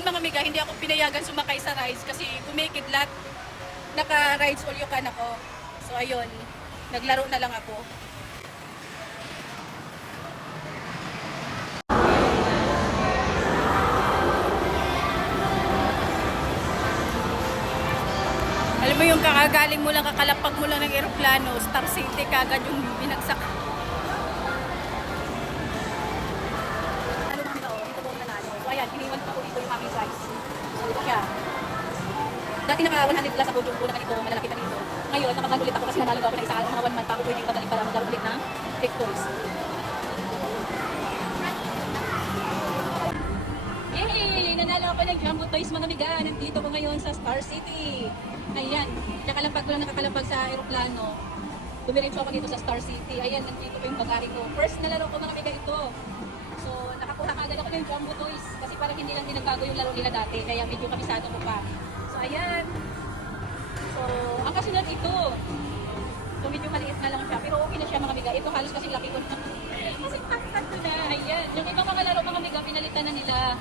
Ngayon mga amiga, hindi ako pinayagan sumakay sa rides kasi kumikidlat. Naka-rides all you can ako. So ayun, naglaro na lang ako. Alam mo yung kakagaling mo lang, kakalapag mo lang ng eroplano, Star City kagad yung binagsak. Ano mga dito po nanalo. So ayan, iniwan pa ko dito yung aming guys. So ito siya. Dati naka 100 plus ako yung una ganito, malalaki pa dito. Ngayon, nakabag ulit ako kasi nanalo ako na isa, mga 1 month pa ako pwedeng pabalik para maglaro ulit ng big toys. Yay! Nanalo ako ng Jumbo Toys mga amiga. Nandito ko ngayon sa Star City. Ayan, kakalampag ko lang nakakalampag sa aeroplano. Dumiretso ako dito sa Star City. Ayan, nandito ko yung bagari ko. First na laro ko mga amiga ito. So, nakakuha kagad ako ng Jumbo Toys. Kasi parang hindi lang din nagbago yung laro nila dati. Kaya medyo kabisado ko pa. So, ayan. So, ang kasunod ito. So, medyo maliit na lang siya. Pero okay na siya mga amiga. Ito halos kasi laki ko na. Kasi patat ko na. Ayan. Yung ibang mga laro mga amiga, pinalitan na nila.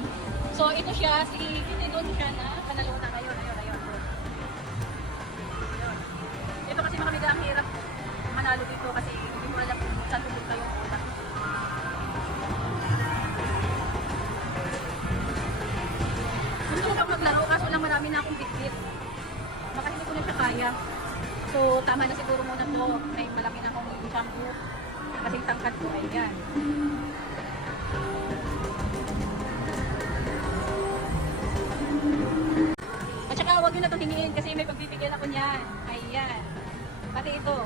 So, ito siya. Hindi doon siya na. Panalo na ngayon. Ayun. Ito kasi mga amiga, ang hirap manalo dito kasi hindi mo alam kung saan pupunta yung una. Gusto ko pang maglaro kaso lang marami na akong bitbit. Baka hindi ko na siya kaya. So, tama na siguro muna to. May malaki na akong shampoo. Kasi tangkad ko ay yan. At saka huwag nyo na ito hingin kasi may pagbibigyan ako niyan. Ayan. Pati ito.